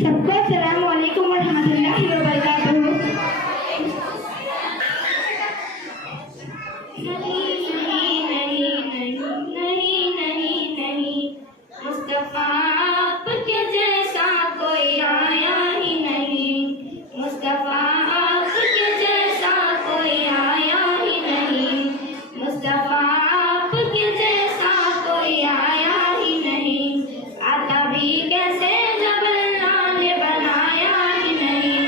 सबको अस्सलाम वालेकुम वरहमतुल्लाहि वबरकातुहू। नहीं, मुस्तफा आपके जैसा कोई आया ही नहीं। मुस्तफा आपके जैसा कोई आया ही नहीं। मुस्तफा आपके जैसा कोई आया ही नहीं। आता भी कैसे जब अल्लाह ने बनाया ही नहीं।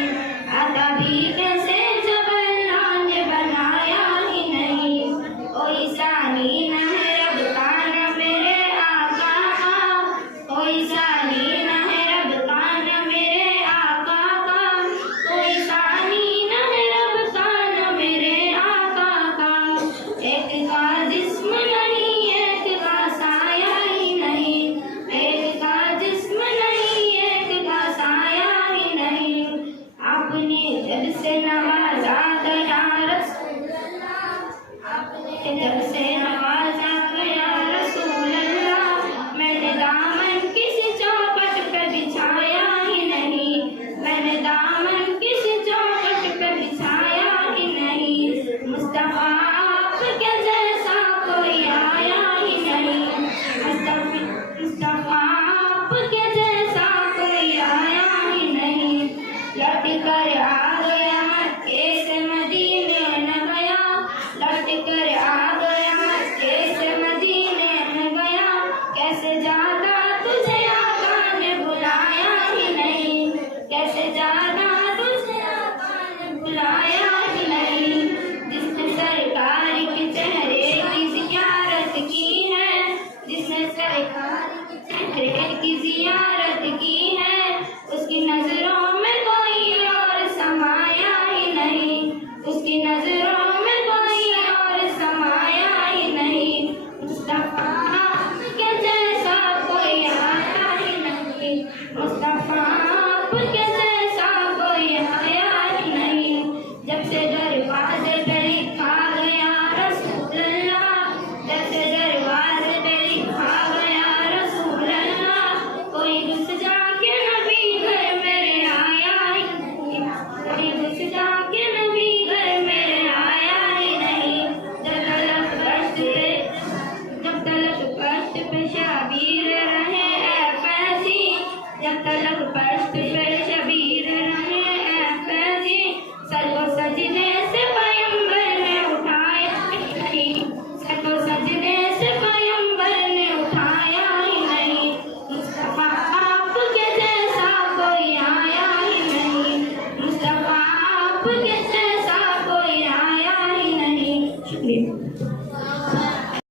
आता भी कैसे जब अल्लाह ने बनाया ही नहीं। कोई सानी न है रब का न मेरे आका का। कोई सानी न है रब का न मेरे आका का। कोई सानी न है रब का न मेरे आका का। एक का जिस्म नहीं एक का साया ही नहीं। एक का जिस्म नहीं एक का साया ही नहीं। आपने जब से नवाजा गया रसूल अल्लाह। आपने जब से नवाजा गया रसूल अल्लाह। मैंने दामन किसी चौखट पे बिछाया ही नहीं। मैंने दामन किसी चौखट पे बिछाया ही नहीं। मुस्तफा आपके जैसा कोई आया ही नहीं। मुस्तफा आपके जैसा कोई आया ही नहीं। लौट कर आ गया मक्के से मदीने न गया। लौट कर आ गया मक्के से मदीने न गया। कैसे जाता तुझे आका ने बुलाया ही नहीं। कैसे जाता तुझे आका ने बुलाया ही नहीं। जिसने सरकार के चेहरे की ज़ियारत की है। जिसने सरकार के चेहरे की ज़ियारत की है। उसकी नजरों में कोई और समाया ही नहीं। उसकी नजरों में कोई और समाया ही नहीं। मुस्तफा आपके जैसा कोई आया ही नहीं। मुस्तफा आपके जैसा कोई आया ही नहीं। जब से दरवाजे पे लिखा गया रसूल अल्लाह। जब से दरवाजे पे लिखा गया रसूल अल्लाह। कोई घुस जाके नबी घर मेरे आया ही नहीं। कोई घुस जाके नबी घर मेरे आया ही नहीं। जब तलक पश्त पे शबीर रहे ऐ फैजी। जब तलक पश्त पे शबीर रहे ऐ फैजी। सर को सजने से पैगंबर ने उठाया ही नहीं। सर को सजने से पैगंबर ने उठाया ही नहीं। मुस्तफा आपके जैसा कोई आया ही नहीं। मुस्तफा आपके जैसा कोई आया ही नहीं। शुक्रिया।